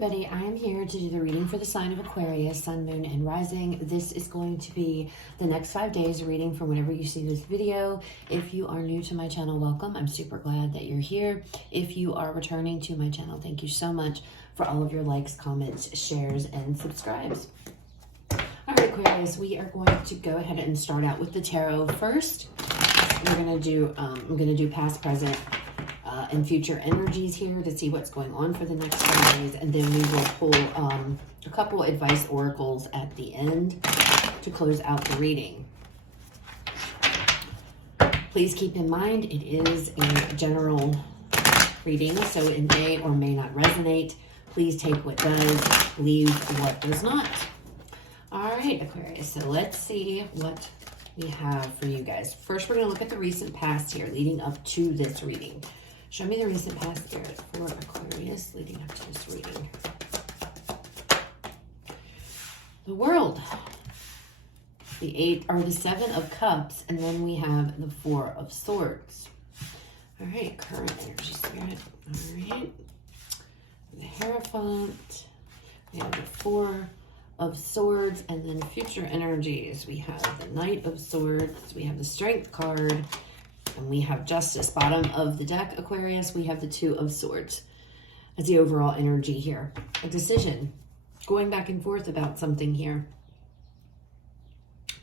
everybody, I am here to do the reading for the sign of Aquarius, Sun, Moon, and Rising. This is going to be the next 5 days reading from whenever you see this video. If you are new to my channel, welcome. I'm super glad that you're here. If you are returning to my channel, thank you so much for all of your likes, comments, shares, and subscribes. All right, Aquarius, we are going to go ahead and start out with the tarot first. We're going to do, I'm going to do past, present, and future energies here to see what's going on for the next 5 days, and then we will pull a couple advice oracles at the end to close out the reading. Please keep in mind it is a general reading, so it may or may not resonate. Please take what does, leave what does not. All right, Aquarius, so let's see what we have for you guys. First, we're going to look at the recent past here leading up to this reading. Show me the recent past, Spirit, for Aquarius leading up to this reading. The World. The 8 or the 7 of Cups, and then we have the 4 of Swords. All right, current energy, Spirit. All right. The Hierophant. We have the 4 of Swords, and then future energies. We have the Knight of Swords. We have the Strength card. And we have Justice. Bottom of the deck, Aquarius, we have the 2 of Swords as the overall energy here. A decision. Going back and forth about something here.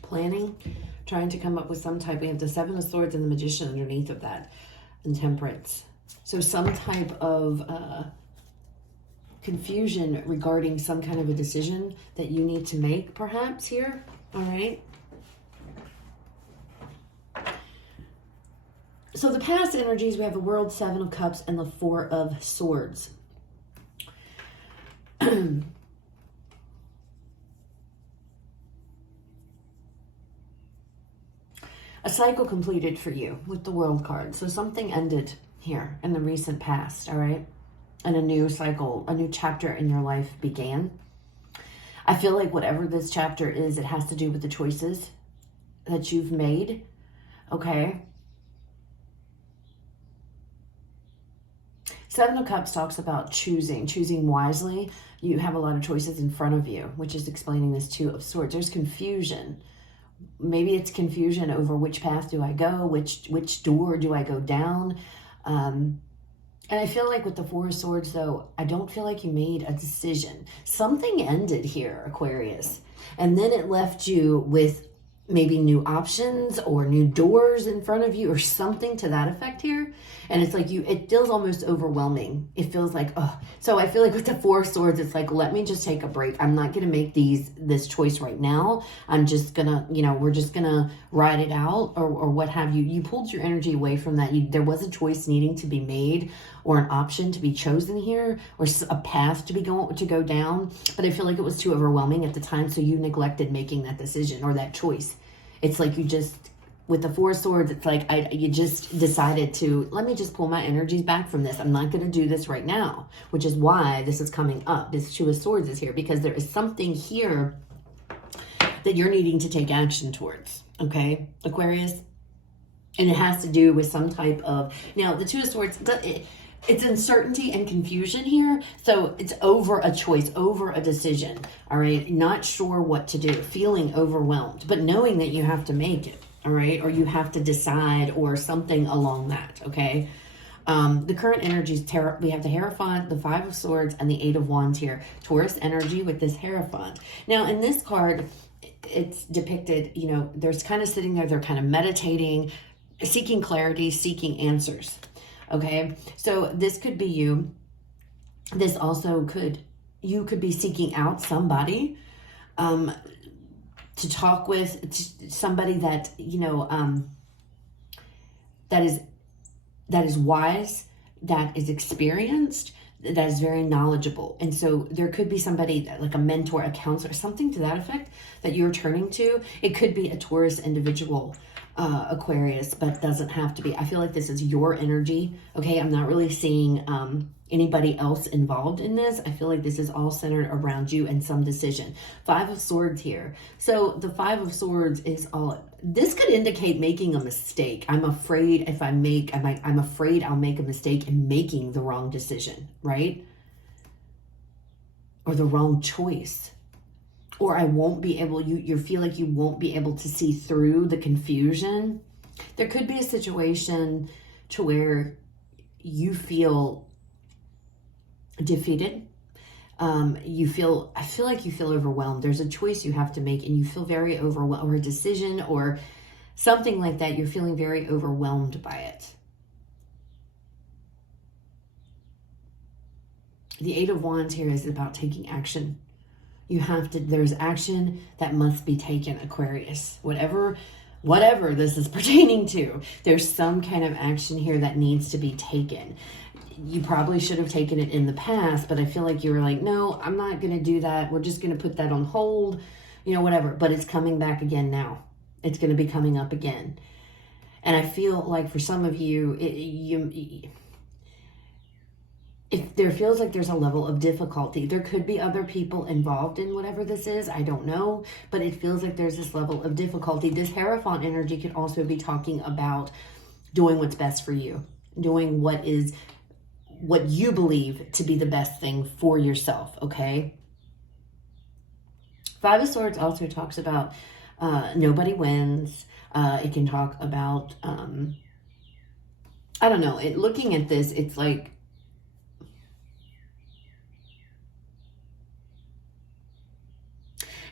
Planning. Trying to come up with some type. We have the 7 of Swords and the Magician underneath of that. And Temperance. So some type of confusion regarding some kind of a decision that you need to make, perhaps, here. All right. So the past energies, we have the World, 7 of Cups, and the 4 of Swords. A cycle completed for you with the World card. So something ended here in the recent past, all right? And a new cycle, a new chapter in your life began. I feel like whatever this chapter is, it has to do with the choices that you've made, okay? 7 of Cups talks about choosing wisely. You have a lot of choices in front of you, which is explaining this 2 of Swords. There's confusion. Maybe it's confusion over which path do I go, which door do I go down. And I feel like with the 4 of Swords, though, I don't feel like you made a decision. Something ended here, Aquarius. And then it left you with maybe new options or new doors in front of you or something to that effect here. And it's like it feels almost overwhelming. It feels like, oh, so I feel like with the 4 of Swords, it's like, let me just take a break. I'm not going to make this choice right now. I'm just going to, we're just going to ride it out or what have you. You pulled your energy away from that. There was a choice needing to be made or an option to be chosen here or a path to go down. But I feel like it was too overwhelming at the time. So you neglected making that decision or that choice. It's like you just, with the 4 of Swords, it's like you just decided to, let me just pull my energies back from this. I'm not going to do this right now, which is why this is coming up. This 2 of Swords is here because there is something here that you're needing to take action towards, okay, Aquarius? And it has to do with some type of, now the 2 of Swords, it's uncertainty and confusion here. So it's over a choice, over a decision, all right? Not sure what to do, feeling overwhelmed, but knowing that you have to make it. All right, or you have to decide or something along that, okay? The current energies, we have the Hierophant, the 5 of Swords, and the 8 of Wands here. Taurus energy with this Hierophant. Now, in this card, it's depicted, there's kind of sitting there, they're kind of meditating, seeking clarity, seeking answers, okay? So this could be you. This also you could be seeking out somebody, to talk with, somebody that, that is wise, that is experienced, that is very knowledgeable. And so there could be somebody like a mentor, a counselor, something to that effect that you're turning to. It could be a Taurus individual, Aquarius, but doesn't have to be. I feel like this is your energy, okay? I'm not really seeing anybody else involved in this. I feel like this is all centered around you and some decision. 5 of Swords here. So the 5 of Swords is all, this could indicate making a mistake. I'm afraid if I'm afraid I'll make a mistake in making the wrong decision, right? or the wrong choice. Or I won't be able, you feel like you won't be able to see through the confusion. There could be a situation to where you feel defeated. I feel like you feel overwhelmed. There's a choice you have to make and you feel very overwhelmed, or a decision or something like that. You're feeling very overwhelmed by it. The Eight of Wands here is about taking action. You have to, there's action that must be taken, Aquarius. Whatever this is pertaining to, there's some kind of action here that needs to be taken. You probably should have taken it in the past, but I feel like you were like, no, I'm not going to do that. We're just going to put that on hold, you know, whatever. But it's coming back again now. It's going to be coming up again. And I feel like for some of you, if there feels like there's a level of difficulty, there could be other people involved in whatever this is. I don't know, but it feels like there's this level of difficulty. This Hierophant energy could also be talking about doing what's best for you, doing what you believe to be the best thing for yourself, okay? Five of Swords also talks about nobody wins. It can talk about, I don't know, looking at this, it's like,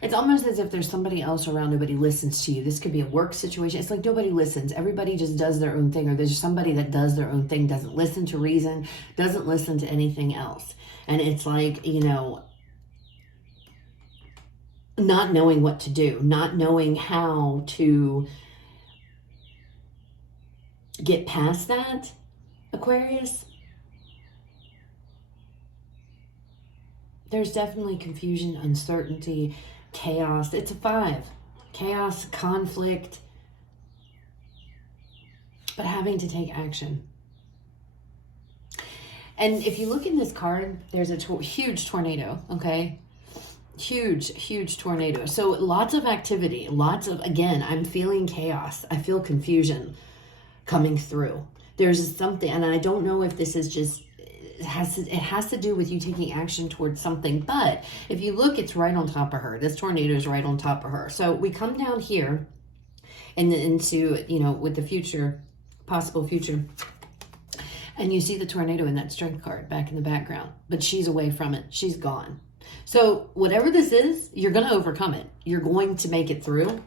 it's almost as if there's somebody else around, nobody listens to you. This could be a work situation. It's like nobody listens. Everybody just does their own thing, or there's somebody that does their own thing, doesn't listen to reason, doesn't listen to anything else. And it's like, you know, not knowing what to do, not knowing how to get past that, Aquarius. There's definitely confusion, uncertainty, chaos. It's a 5. Chaos, conflict, but having to take action. And if you look in this card, there's a huge tornado, okay? Huge tornado. So lots of activity, again, I'm feeling chaos. I feel confusion coming through. There's something, and I don't know if this is just, it has to do with you taking action towards something. But if you look, it's right on top of her. This tornado is right on top of her. So we come down here and into, you know, with the future, possible future, and you see the tornado in that Strength card back in the background, but she's away from it. She's gone. So whatever this is, you're going to overcome it. You're going to make it through.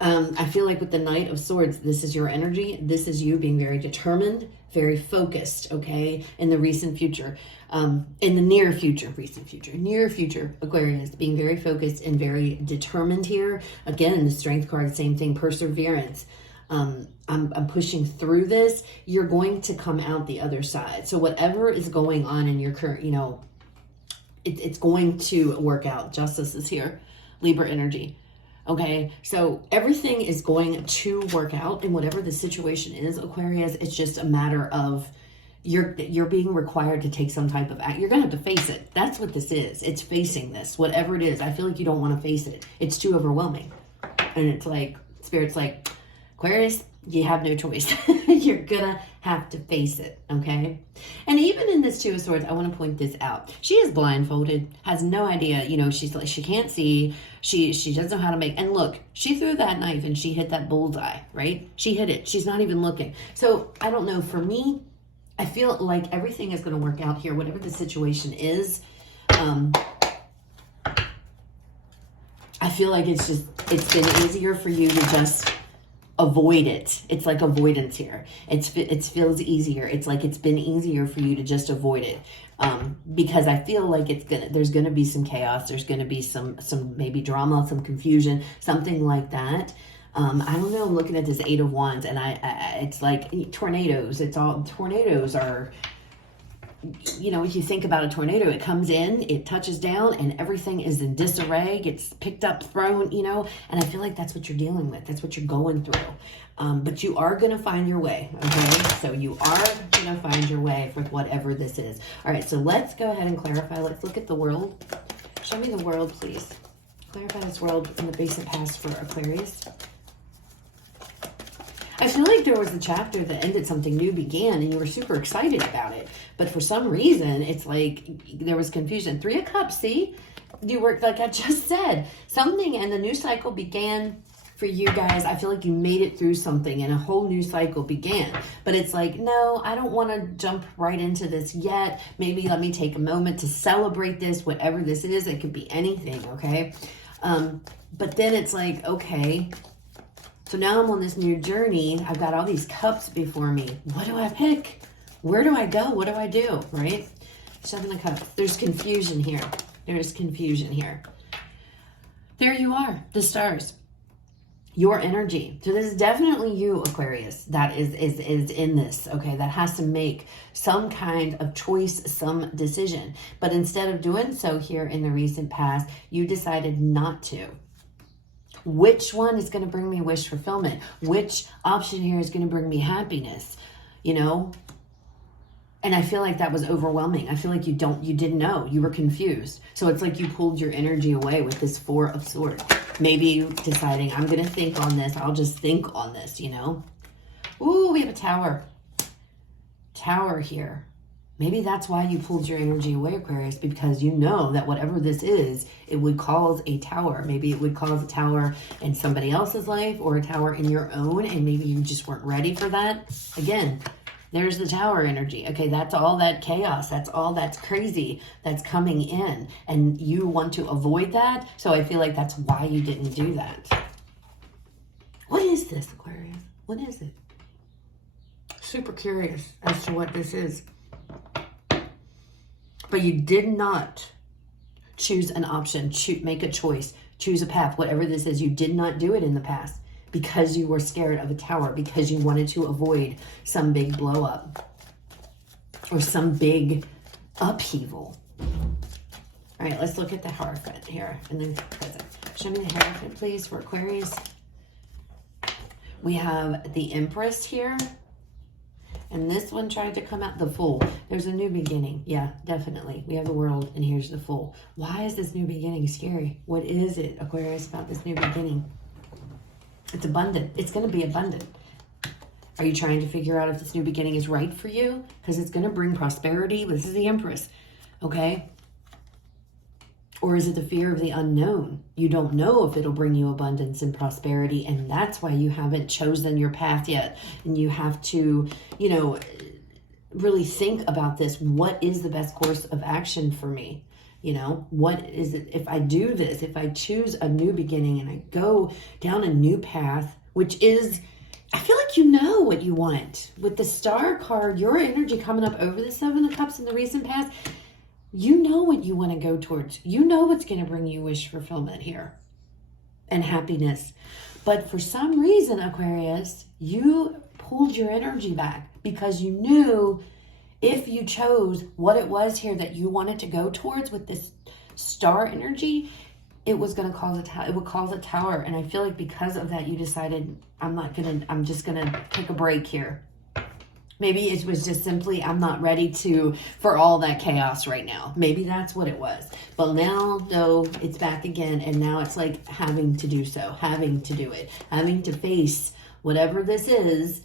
I feel like with the Knight of Swords, this is your energy. This is you being very determined, very focused, okay, in the recent future, in the near future, near future, Aquarius, being very focused and very determined here. Again, the Strength card, same thing, perseverance. I'm pushing through this. You're going to come out the other side. So whatever is going on in your current, you know, it's going to work out. Justice is here, Libra energy. Okay, so everything is going to work out in whatever the situation is, Aquarius. It's just a matter of you're being required to take some type of act. You're going to have to face it. That's what this is. It's facing this, whatever it is. I feel like you don't want to face it. It's too overwhelming. And it's like, Spirit's like, Aquarius, you have no choice. You're gonna have to face it, okay? And even in this Two of Swords, I want to point this out. She is blindfolded, has no idea, you know, she's like, she can't see, she doesn't know how to make, and look, she threw that knife and she hit that bullseye, right? She hit it. She's not even looking. So I don't know, for me, I feel like everything is going to work out here, whatever the situation is. I feel like it's been easier for you to just avoid it. It's like avoidance here. It feels easier. It's like it's been easier for you to just avoid it. Because I feel like there's gonna be some chaos. There's gonna be some maybe drama, some confusion, something like that. I don't know. I'm looking at this Eight of Wands, and it's like tornadoes. Tornadoes are, you know, if you think about a tornado, it comes in, it touches down, and everything is in disarray, gets picked up, thrown, you know, and I feel like that's what you're dealing with. That's what you're going through. But you are going to find your way, okay? So you are going to find your way with whatever this is. All right, so let's go ahead and clarify. Let's look at the world. Show me the world, please. Clarify this world in the recent past for Aquarius. I feel like there was a chapter that ended, something new began, and you were super excited about it. But for some reason, it's like there was confusion. 3 of Cups, see? You worked, like I just said, something, and the new cycle began for you guys. I feel like you made it through something and a whole new cycle began. But it's like, no, I don't want to jump right into this yet. Maybe let me take a moment to celebrate this, whatever this is. It could be anything, okay? But then it's like, okay, so now I'm on this new journey. I've got all these cups before me. What do I pick? Where do I go? What do I do, right? 7 of Cups. There's confusion here. There's confusion here. There you are, the stars. Your energy. So this is definitely you, Aquarius, that is in this, okay? That has to make some kind of choice, some decision. But instead of doing so here in the recent past, you decided not to. Which one is going to bring me wish fulfillment? Which option here is going to bring me happiness? You know? And I feel like that was overwhelming. I feel like you didn't know. You were confused. So it's like you pulled your energy away with this 4 of Swords. Maybe you deciding, I'm going to think on this. I'll just think on this, you know. Ooh, we have a Tower. Tower here. Maybe that's why you pulled your energy away, Aquarius, because you know that whatever this is, it would cause a tower. Maybe it would cause a tower in somebody else's life or a tower in your own, and maybe you just weren't ready for that. Again, there's the Tower energy. Okay, that's all that chaos. That's all that's crazy that's coming in. And you want to avoid that. So I feel like that's why you didn't do that. What is this, Aquarius? What is it? Super curious as to what this is. But you did not choose an option, make a choice, choose a path, whatever this is. You did not do it in the past. Because you were scared of a tower, because you wanted to avoid some big blow up or some big upheaval. All right, let's look at the Hierophant here and then present. Show me the Hierophant, please, for Aquarius. We have the Empress here. And this one tried to come out, the Fool. There's a new beginning. Yeah, definitely. We have the World, and here's the Fool. Why is this new beginning scary? What is it, Aquarius, about this new beginning? It's abundant. It's going to be abundant. Are you trying to figure out if this new beginning is right for you? Because it's going to bring prosperity. This is the Empress. Okay? Or is it the fear of the unknown? You don't know if it'll bring you abundance and prosperity, and that's why you haven't chosen your path yet. And you have to, you know, really think about this. What is the best course of action for me? You know, what is it, if I do this, if I choose a new beginning and I go down a new path, which is, I feel like you know what you want. With the Star card, your energy coming up over the 7 of Cups in the recent past, you know what you want to go towards. You know what's going to bring you wish fulfillment here and happiness. But for some reason, Aquarius, you pulled your energy back because you knew if you chose what it was here that you wanted to go towards with this Star energy, it was going to cause it would cause a tower. And I feel like because of that, you decided, I'm just going to take a break here. Maybe it was just simply, I'm not ready for all that chaos right now. Maybe that's what it was. But now, though, it's back again. And now it's like having to do so, having to do it, having to face whatever this is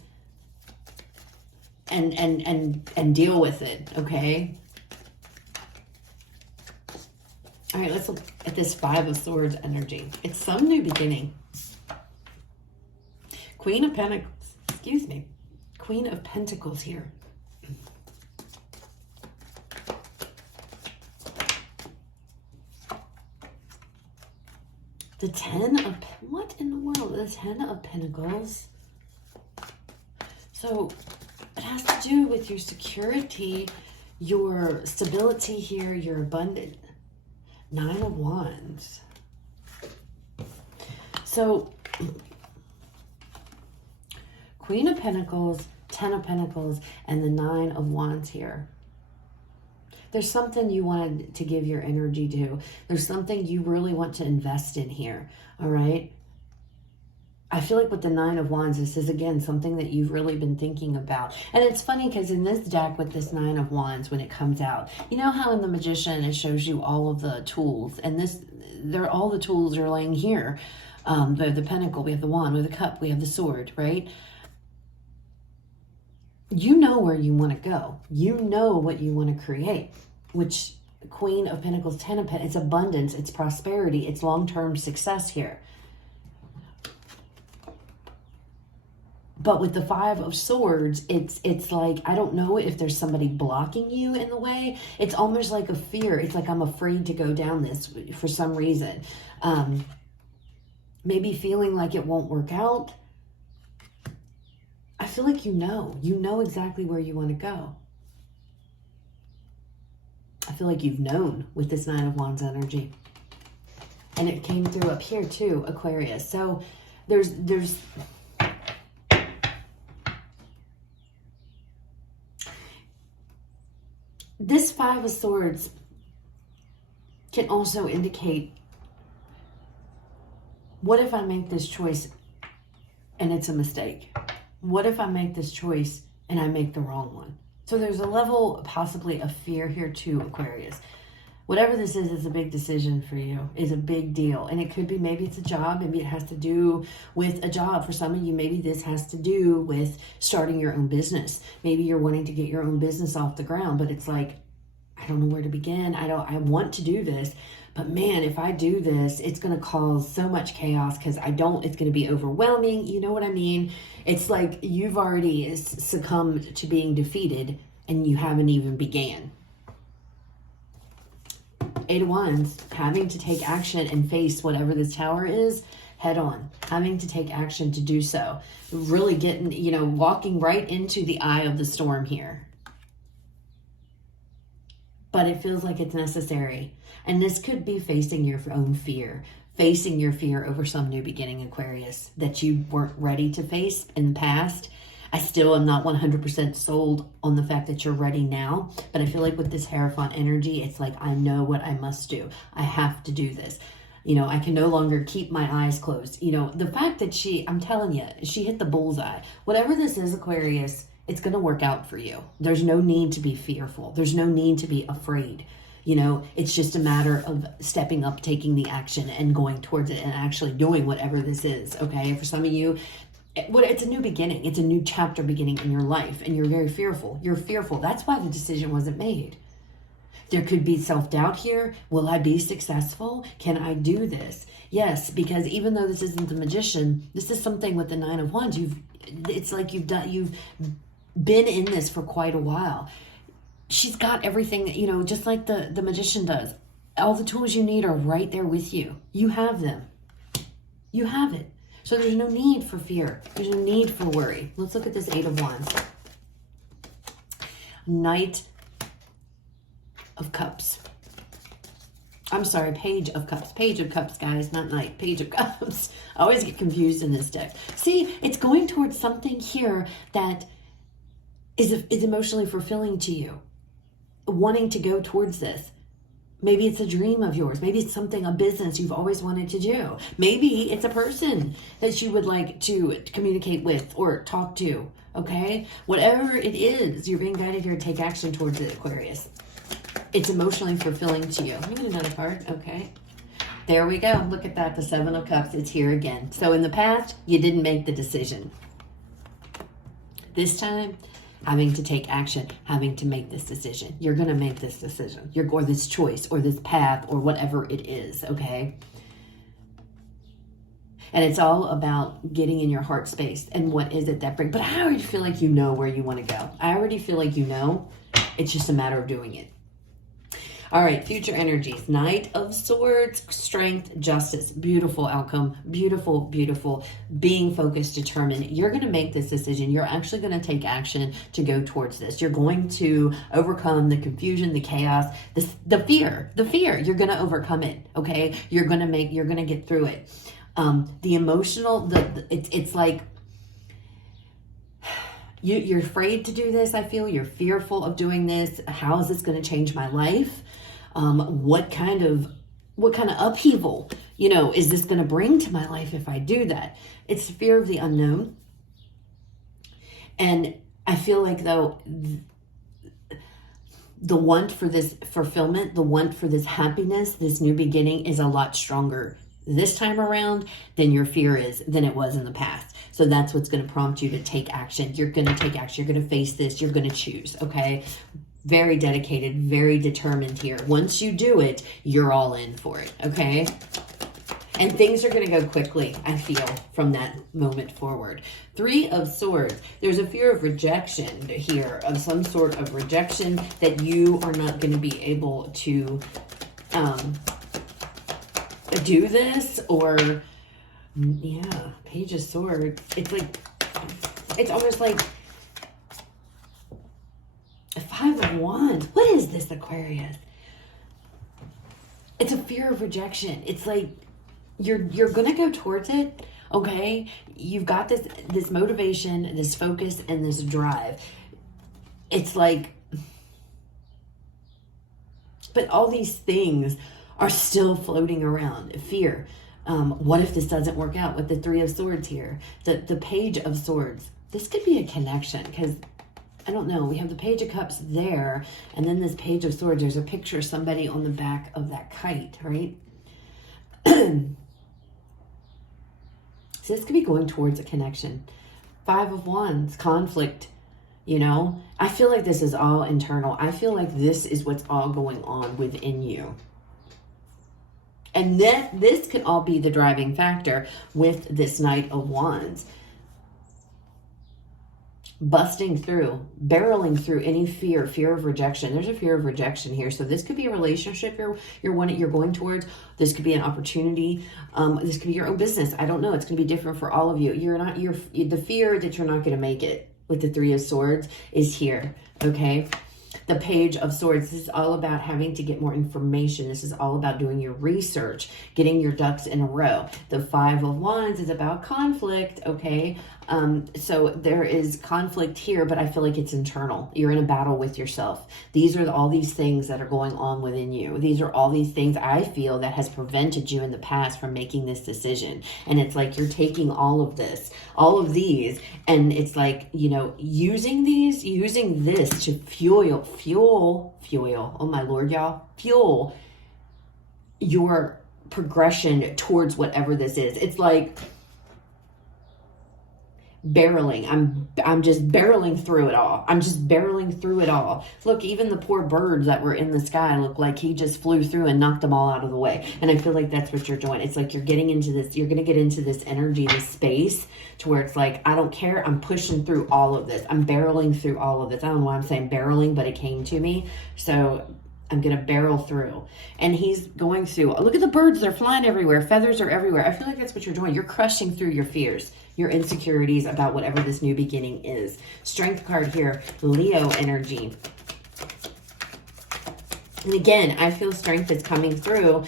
and deal with it, okay? All right, let's look at this 5 of Swords energy. It's some new beginning. Queen of Pentacles, excuse me. Queen of Pentacles here. The 10 of, what in the world? The 10 of Pentacles. So it has to do with your security, your stability here, your abundance. 9 of Wands. So Queen of Pentacles, 10 of Pentacles, and the 9 of Wands here. There's something you wanted to give your energy to. There's something you really want to invest in here, all right? I feel like with the 9 of Wands, this is, again, something that you've really been thinking about. And it's funny because in this deck with this 9 of Wands, when it comes out, you know how in the Magician, it shows you all of the tools. And all the tools are laying here. We have the Pentacle, we have the Wand, we have the Cup, we have the Sword, right? you know where you want to go. You know what you want to create, which Queen of Pentacles, 10 of Pentacles, it's abundance, it's prosperity, it's long-term success here. But with the 5 of Swords, it's like, I don't know if there's somebody blocking you in the way. It's almost like a fear. It's like, I'm afraid to go down this for some reason. Maybe feeling like it won't work out. I feel like you know exactly where you want to go. I feel like you've known with this 9 of Wands energy. And it came through up here too, Aquarius. So there's this 5 of Swords can also indicate, what if I make this choice and it's a mistake? What if I make this choice and I make the wrong one? So there's a level possibly of fear here too, Aquarius. Whatever this is a big decision for you, is a big deal. And it could be, maybe it's a job, maybe it has to do with a job. For some of you, maybe this has to do with starting your own business. Maybe you're wanting to get your own business off the ground, but it's like, I don't know where to begin. I want to do this, but man, if I do this, it's going to cause so much chaos because it's going to be overwhelming. You know what I mean? It's like you've already succumbed to being defeated and you haven't even began. 8 of Wands, having to take action and face whatever this tower is head on, having to take action to do so. Really getting, walking right into the eye of the storm here. But it feels like it's necessary. And this could be facing your own fear, facing your fear over some new beginning, Aquarius, that you weren't ready to face in the past. I still am not 100% sold on the fact that you're ready now, but I feel like with this Hierophant energy, it's like, I know what I must do. I have to do this. I can no longer keep my eyes closed. The fact that I'm telling you, she hit the bullseye. Whatever this is, Aquarius, it's going to work out for you. There's no need to be fearful. There's no need to be afraid. It's just a matter of stepping up, taking the action and going towards it and actually doing whatever this is. Okay. For some of you, it's a new beginning. It's a new chapter beginning in your life and you're very fearful. You're fearful. That's why the decision wasn't made. There could be self-doubt here. Will I be successful? Can I do this? Yes, because even though this isn't the Magician, this is something with the 9 of Wands. It's like you've been in this for quite a while. She's got everything, just like the Magician does. All the tools you need are right there with you. You have them. You have it. So there's no need for fear. There's no need for worry. Let's look at this 8 of Wands. Knight of Cups. I'm sorry, Page of Cups. Page of Cups, guys, not Knight. Page of Cups. I always get confused in this deck. See, it's going towards something here that is emotionally fulfilling to you. Wanting to go towards this. Maybe it's a dream of yours. Maybe it's a business you've always wanted to do. Maybe it's a person that you would like to communicate with or talk to, okay? Whatever it is, you're being guided here to take action towards it, Aquarius. It's emotionally fulfilling to you. Let me get another card, okay? There we go. Look at that, the 7 of Cups. It's here again. So in the past, you didn't make the decision. This time, having to take action, having to make this decision. You're going to make this decision. Or this choice, or this path, or whatever it is, okay? And it's all about getting in your heart space and what is it that brings. But I already feel like you know where you want to go. I already feel like you know. It's just a matter of doing it. All right, future energies. Knight of Swords, strength, justice. Beautiful outcome. Beautiful, beautiful. Being focused, determined. You're going to make this decision. You're actually going to take action to go towards this. You're going to overcome the confusion, the chaos, the fear. The fear. You're going to overcome it, okay? You're going to get through it. The emotional, it's like you're afraid to do this, I feel. You're fearful of doing this. How is this going to change my life? What kind of upheaval, is this going to bring to my life if I do that? It's fear of the unknown. And I feel like, though, the want for this fulfillment, the want for this happiness, this new beginning is a lot stronger this time around than your fear is, than it was in the past. So that's what's going to prompt you to take action. You're going to take action. You're going to face this. You're going to choose, okay? Very dedicated, very determined here. Once you do it, you're all in for it, okay? And things are going to go quickly, I feel, from that moment forward. 3 of Swords. There's a fear of rejection here, of some sort of rejection that you are not going to be able to do this, or, yeah, Page of Swords. It's like, it's almost like 5 of Wands. What is this, Aquarius? It's a fear of rejection. It's like, you're gonna go towards it, okay? You've got this motivation, this focus, and this drive. It's like, but all these things are still floating around. Fear. What if this doesn't work out with the 3 of Swords here? The Page of Swords. This could be a connection, because I don't know. We have the Page of Cups there, and then this Page of Swords. There's a picture of somebody on the back of that kite, right? So this could be going towards a connection. 5 of Wands, conflict, you know. I feel like this is all internal. I feel like this is what's all going on within you. And this could all be the driving factor with this Knight of Wands. Busting through, barreling through any fear of rejection. There's a fear of rejection here. So this could be a relationship you're going towards. This could be an opportunity. This could be your own business. I don't know. It's going to be different for all of you. The fear that you're not going to make it with the 3 of Swords is here. Okay. The Page of Swords, this is all about having to get more information. This is all about doing your research, getting your ducks in a row. The 5 of Wands is about conflict, okay? So there is conflict here, but I feel like it's internal. You're in a battle with yourself. These are all these things that are going on within you. These are all these things I feel that has prevented you in the past from making this decision. And it's like you're taking all of these, and it's like, you know, using this to fuel, oh my Lord, y'all, fuel your progression towards whatever this is. It's like barreling. I'm just barreling through it all. I'm just barreling through it all. Look, even the poor birds that were in the sky look like he just flew through and knocked them all out of the way. And I feel like that's what you're doing. It's like you're getting into this, you're going to get into this energy, this space to where it's like, I don't care. I'm pushing through all of this. I'm barreling through all of this. I don't know why I'm saying barreling, but it came to me. So I'm going to barrel through. And he's going through, look at the birds. They're flying everywhere. Feathers are everywhere. I feel like that's what you're doing. You're crushing through your fears, your insecurities about whatever this new beginning is. Strength card here, Leo energy. And again, I feel strength is coming through.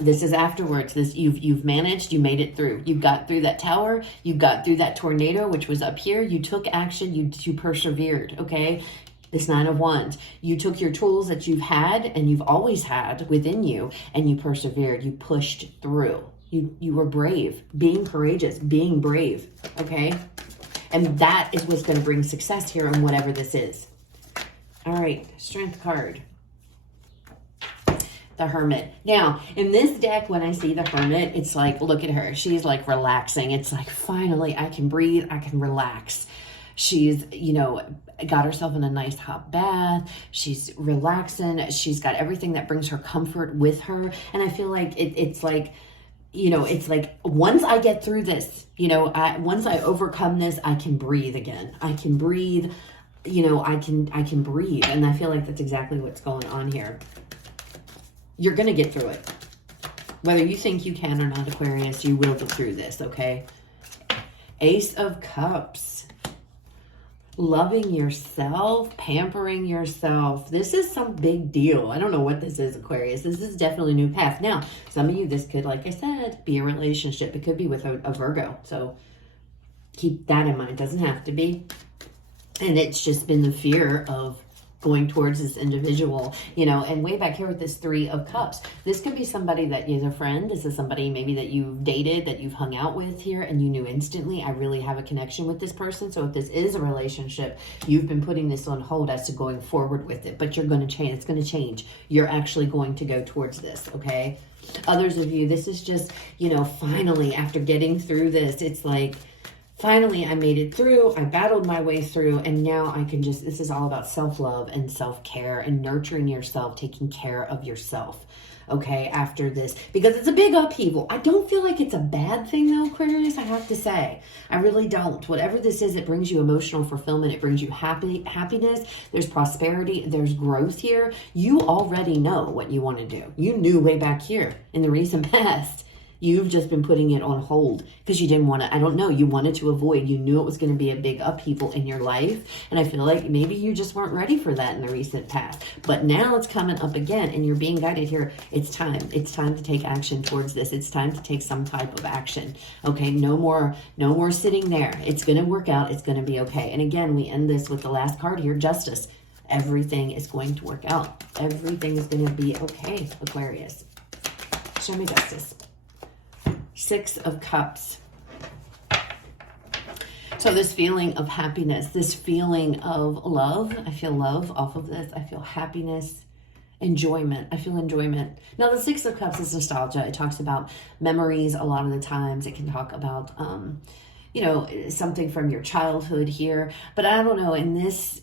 This is afterwards. This you've managed, you made it through. You got through that tower, you got through that tornado, which was up here. You took action, you persevered, okay? This 9 of Wands. You took your tools that you've had and you've always had within you, and you persevered. You pushed through. You were brave, being courageous, being brave, okay? And that is what's going to bring success here on whatever this is. All right, Strength card. The Hermit. Now, in this deck, when I see the Hermit, it's like, look at her. She's like relaxing. It's like, finally, I can breathe. I can relax. She's, you know, got herself in a nice hot bath. She's relaxing. She's got everything that brings her comfort with her. And I feel like it's like, you know, it's like, once I get through this, you know, once I overcome this, I can breathe again. I can breathe, you know, I can breathe. And I feel like that's exactly what's going on here. You're going to get through it. Whether you think you can or not, Aquarius, you will get through this, okay? Ace of Cups. Loving yourself, pampering yourself. This is some big deal. I don't know what this is, Aquarius. This is definitely a new path. Now, some of you, this could, like I said, be a relationship. It could be with a Virgo. So keep that in mind. It doesn't have to be. And it's just been the fear of going towards this individual, you know. And way back here with this 3 of Cups, this could be somebody that is a friend. This is somebody maybe that you've dated, that you've hung out with here, and you knew instantly, I really have a connection with this person. So if this is a relationship, you've been putting this on hold as to going forward with it, but you're going to change. It's going to change. You're actually going to go towards this, okay? Others of you, this is just, you know, finally, after getting through this, it's like, Finally, I made it through. I battled my way through, and now I can just, this is all about self-love and self-care and nurturing yourself, taking care of yourself. Okay, after this, because it's a big upheaval. I don't feel like it's a bad thing though, Aquarius, I have to say. I really don't. Whatever this is, it brings you emotional fulfillment. It brings you happiness. There's prosperity. There's growth here. You already know what you want to do. You knew way back here in the recent past. You've just been putting it on hold because you didn't want to, I don't know, you wanted to avoid, you knew it was going to be a big upheaval in your life. And I feel like maybe you just weren't ready for that in the recent past. But now it's coming up again and you're being guided here. It's time. It's time to take action towards this. It's time to take some type of action. Okay, no more sitting there. It's going to work out. It's going to be okay. And again, we end this with the last card here, Justice. Everything is going to work out. Everything is going to be okay, Aquarius. Show me justice. 6 of Cups. So this feeling of happiness, this feeling of love, I feel love off of this. I feel happiness, enjoyment. I feel enjoyment. Now the 6 of Cups is nostalgia. It talks about memories a lot of the times. It can talk about, you know, something from your childhood here. But I don't know, in this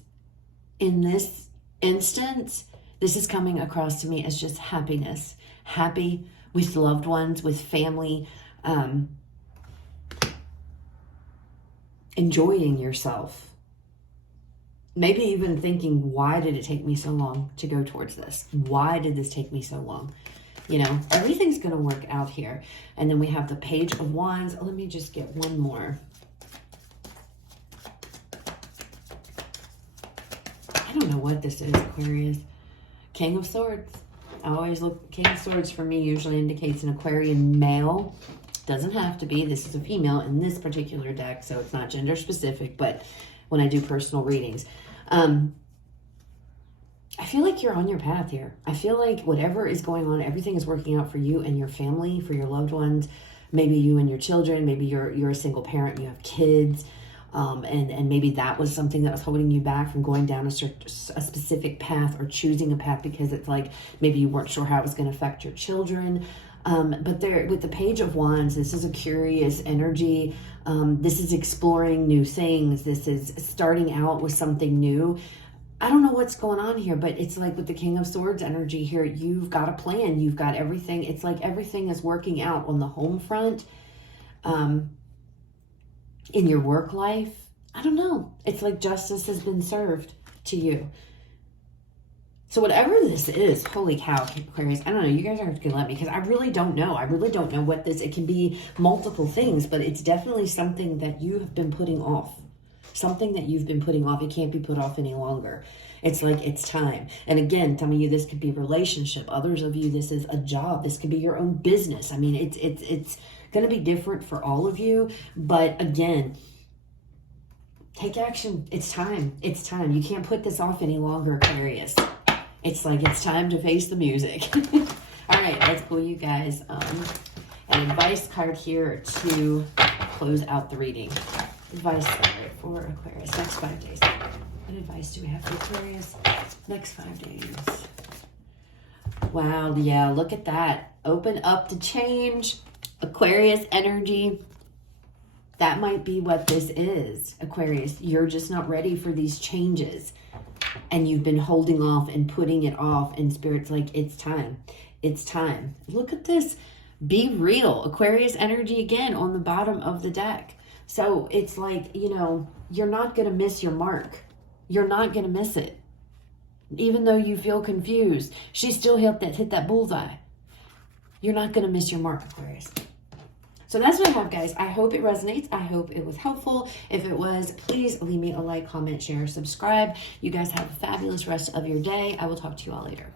instance, this is coming across to me as just happiness. Happy with loved ones, with family, enjoying yourself. Maybe even thinking, why did it take me so long to go towards this? Why did this take me so long? You know, everything's going to work out here. And then we have the Page of Wands. Let me just get one more. I don't know what this is, Aquarius. King of Swords. I always look, King of Swords for me usually indicates an Aquarian male. Doesn't have to be. This is a female in this particular deck, so it's not gender specific, but when I do personal readings, I feel like you're on your path here. I feel like whatever is going on, everything is working out for you and your family, for your loved ones, maybe you and your children, maybe you're a single parent, you have kids, and maybe that was something that was holding you back from going down a specific path or choosing a path because it's like maybe you weren't sure how it was going to affect your children. But there, with the Page of Wands, this is a curious energy. This is exploring new things. This is starting out with something new. I don't know what's going on here, but it's like with the King of Swords energy here, you've got a plan. You've got everything. It's like everything is working out on the home front. In your work life, I don't know. It's like justice has been served to you. So whatever this is, holy cow, Aquarius, I don't know. You guys are going to let me because I really don't know. I really don't know what this, it can be multiple things, but it's definitely something that you have been putting off. Something that you've been putting off. It can't be put off any longer. It's like it's time. And again, some of you, this could be a relationship. Others of you, this is a job. This could be your own business. I mean, it's going to be different for all of you. But again, take action. It's time. It's time. You can't put this off any longer, Aquarius. It's like it's time to face the music. All right, let's pull you guys an advice card here to close out the reading. Advice for Aquarius. Next 5 days. What advice do we have for Aquarius? Next 5 days. Wow, yeah, look at that. Open up to change. Aquarius energy. That might be what this is, Aquarius. You're just not ready for these changes. And you've been holding off and putting it off. And Spirit's like, it's time. It's time. Look at this. Be real. Aquarius energy again on the bottom of the deck. So it's like, you know, you're not going to miss your mark. You're not going to miss it. Even though you feel confused, she still hit that bullseye. You're not going to miss your mark, Aquarius. So that's what I have, guys. I hope it resonates. I hope it was helpful. If it was, please leave me a like, comment, share, subscribe. You guys have a fabulous rest of your day. I will talk to you all later.